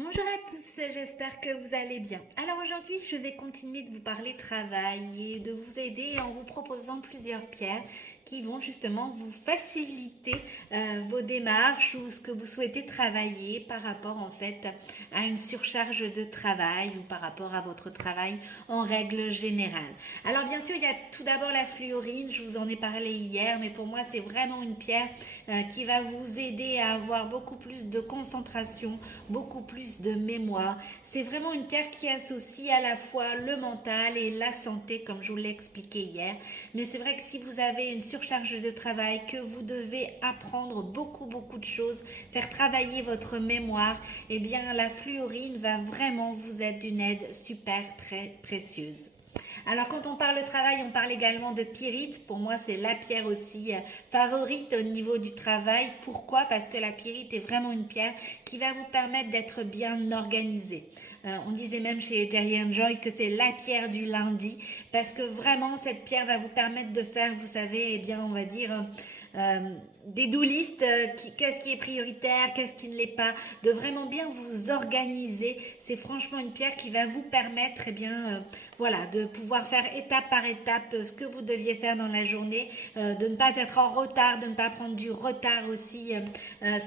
Bonjour à tous, j'espère que vous allez bien. Alors aujourd'hui, je vais continuer de vous parler travail et de vous aider en vous proposant plusieurs pierres qui vont justement vous faciliter vos démarches ou ce que vous souhaitez travailler par rapport en fait à une surcharge de travail ou par rapport à votre travail en règle générale. Alors bien sûr, il y a tout d'abord la fluorine, je vous en ai parlé hier, mais pour moi c'est vraiment une pierre qui va vous aider à avoir beaucoup plus de concentration, beaucoup plus de mémoire. C'est vraiment une pierre qui associe à la fois le mental et la santé, comme je vous l'ai expliqué hier. Mais c'est vrai que si vous avez une surcharge de travail, que vous devez apprendre beaucoup de choses, faire travailler votre mémoire, eh bien la fluorine va vraiment vous être d'une aide super très précieuse. Alors quand on parle de travail, on parle également de pyrite. Pour moi, c'est la pierre aussi favorite au niveau du travail. Pourquoi? Parce que la pyrite est vraiment une pierre qui va vous permettre d'être bien organisé. On disait même chez Giant Joy que c'est la pierre du lundi parce que vraiment cette pierre va vous permettre de faire, vous savez, eh bien on va dire des do list, qu'est-ce qui est prioritaire, qu'est-ce qui ne l'est pas, de vraiment bien vous organiser. C'est franchement une pierre qui va vous permettre voilà, de pouvoir faire étape par étape ce que vous deviez faire dans la journée, de ne pas être en retard, de ne pas prendre du retard aussi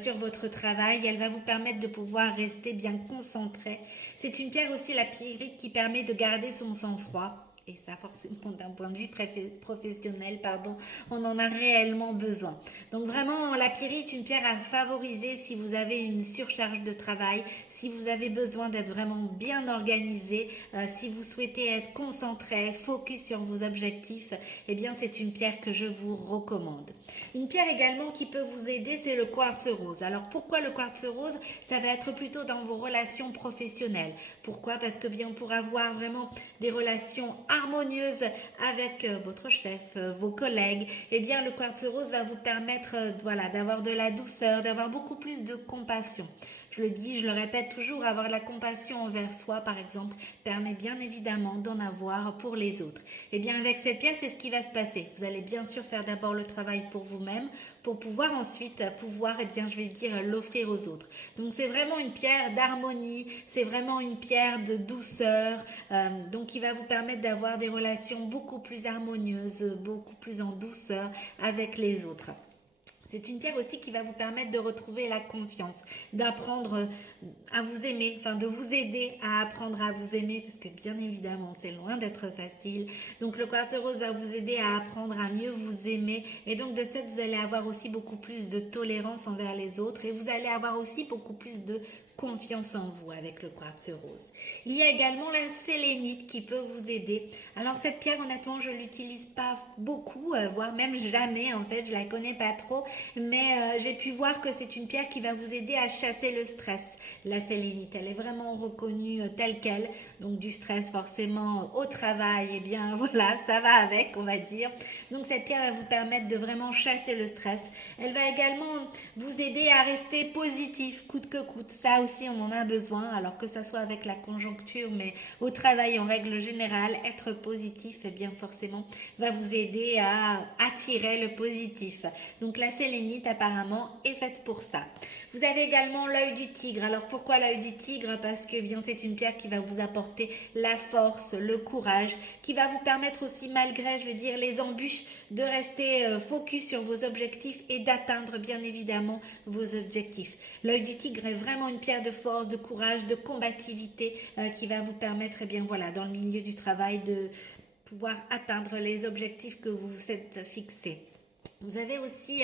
sur votre travail. Elle va vous permettre de pouvoir rester bien concentré. C'est une pierre aussi, la pyrite, qui permet de garder son sang-froid. Et ça, forcément, d'un point de vue professionnel, on en a réellement besoin. Donc vraiment, la pyrite est une pierre à favoriser si vous avez une surcharge de travail, si vous avez besoin d'être vraiment bien organisé, si vous souhaitez être concentré, focus sur vos objectifs, eh bien c'est une pierre que je vous recommande. Une pierre également qui peut vous aider, c'est le quartz rose. Alors pourquoi le quartz rose? Ça va être plutôt dans vos relations professionnelles. Pourquoi? Parce que bien pour avoir vraiment des relations harmonieuse avec votre chef, vos collègues, eh bien le quartz rose va vous permettre voilà, d'avoir de la douceur, d'avoir beaucoup plus de compassion. Je le dis, je le répète toujours, avoir de la compassion envers soi, par exemple, permet bien évidemment d'en avoir pour les autres. Et bien avec cette pièce, c'est ce qui va se passer. Vous allez bien sûr faire d'abord le travail pour vous-même, pour pouvoir ensuite pouvoir, je vais dire, l'offrir aux autres. Donc c'est vraiment une pierre d'harmonie, c'est vraiment une pierre de douceur, donc qui va vous permettre d'avoir des relations beaucoup plus harmonieuses, beaucoup plus en douceur avec les autres. C'est une pierre aussi qui va vous permettre de retrouver la confiance, d'apprendre à vous aimer, enfin de vous aider à apprendre à vous aimer, parce que bien évidemment c'est loin d'être facile. Donc le quartz rose va vous aider à apprendre à mieux vous aimer, et donc de ce fait vous allez avoir aussi beaucoup plus de tolérance envers les autres, et vous allez avoir aussi beaucoup plus de confiance en vous avec le quartz rose. Il y a également la sélénite qui peut vous aider. Alors cette pierre, honnêtement, je l'utilise pas beaucoup, voire même jamais en fait, je la connais pas trop, mais j'ai pu voir que c'est une pierre qui va vous aider à chasser le stress. La sélénite, elle est vraiment reconnue telle qu'elle, donc du stress forcément au travail, et bien voilà, ça va avec, on va dire. Donc cette pierre va vous permettre de vraiment chasser le stress. Elle va également vous aider à rester positif, coûte que coûte. Ça aussi, on en a besoin, alors que ça soit avec la conjoncture, mais au travail en règle générale, être positif, eh bien forcément, va vous aider à attirer le positif. Donc la sélénite, apparemment, est faite pour ça. Vous avez également l'œil du tigre. Alors pourquoi l'œil du tigre? Parce que bien c'est une pierre qui va vous apporter la force, le courage, qui va vous permettre aussi, malgré, je veux dire, les embûches, de rester focus sur vos objectifs et d'atteindre bien évidemment vos objectifs. L'œil du tigre est vraiment une pierre de force, de courage, de combativité qui va vous permettre, eh bien voilà, dans le milieu du travail, de pouvoir atteindre les objectifs que vous vous êtes fixés. Vous avez aussi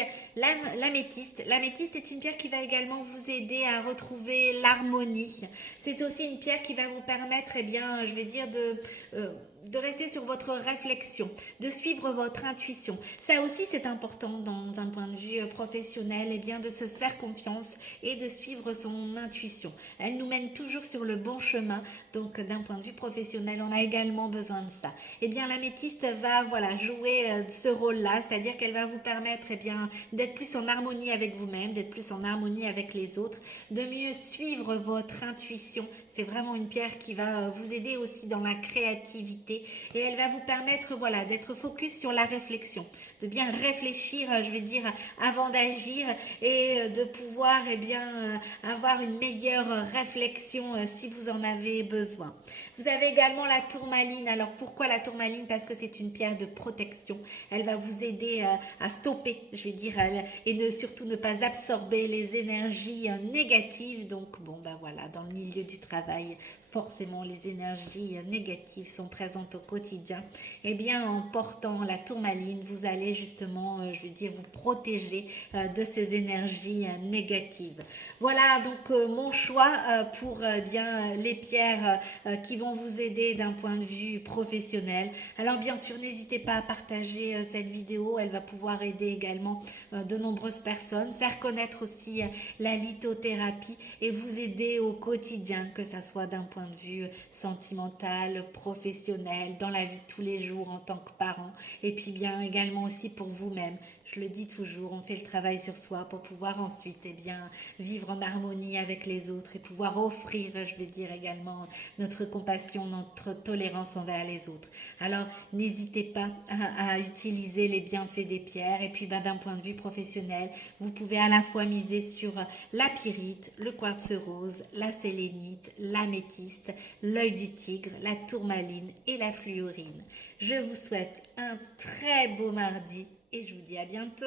l'améthyste. L'améthyste est une pierre qui va également vous aider à retrouver l'harmonie. C'est aussi une pierre qui va vous permettre, je vais dire, de rester sur votre réflexion, de suivre votre intuition. Ça aussi, c'est important dans un point de vue professionnel, de se faire confiance et de suivre son intuition. Elle nous mène toujours sur le bon chemin. Donc, d'un point de vue professionnel, on a également besoin de ça. L'améthyste va, jouer ce rôle-là, c'est-à-dire qu'elle va vous permettre d'être plus en harmonie avec vous-même, d'être plus en harmonie avec les autres, de mieux suivre votre intuition. C'est vraiment une pierre qui va vous aider aussi dans la créativité clarifier et elle va vous permettre voilà, d'être focus sur la réflexion, de bien réfléchir, je vais dire, avant d'agir et de pouvoir avoir une meilleure réflexion si vous en avez besoin. Vous avez également la tourmaline. Alors pourquoi la tourmaline? Parce que c'est une pierre de protection. Elle va vous aider à stopper, je vais dire, et surtout ne pas absorber les énergies négatives. Donc bon, ben voilà, dans le milieu du travail, forcément les énergies négatives sont présentes au quotidien. Eh bien, en portant la tourmaline, vous allez justement, je vais dire, vous protéger de ces énergies négatives. Voilà donc mon choix pour bien les pierres qui vont vous aider d'un point de vue professionnel. Alors bien sûr, n'hésitez pas à partager cette vidéo, elle va pouvoir aider également de nombreuses personnes, faire connaître aussi la lithothérapie et vous aider au quotidien, que ça soit d'un point de vue sentimental, professionnel, dans la vie de tous les jours en tant que parent et puis bien également aussi pour vous-même. Je le dis toujours, on fait le travail sur soi pour pouvoir ensuite vivre en harmonie avec les autres et pouvoir offrir, je vais dire également, notre compassion, notre tolérance envers les autres. Alors, n'hésitez pas à utiliser les bienfaits des pierres. Et puis, d'un point de vue professionnel, vous pouvez à la fois miser sur la pyrite, le quartz rose, la sélénite, l'améthyste, l'œil du tigre, la tourmaline et la fluorine. Je vous souhaite un très beau mardi et je vous dis à bientôt.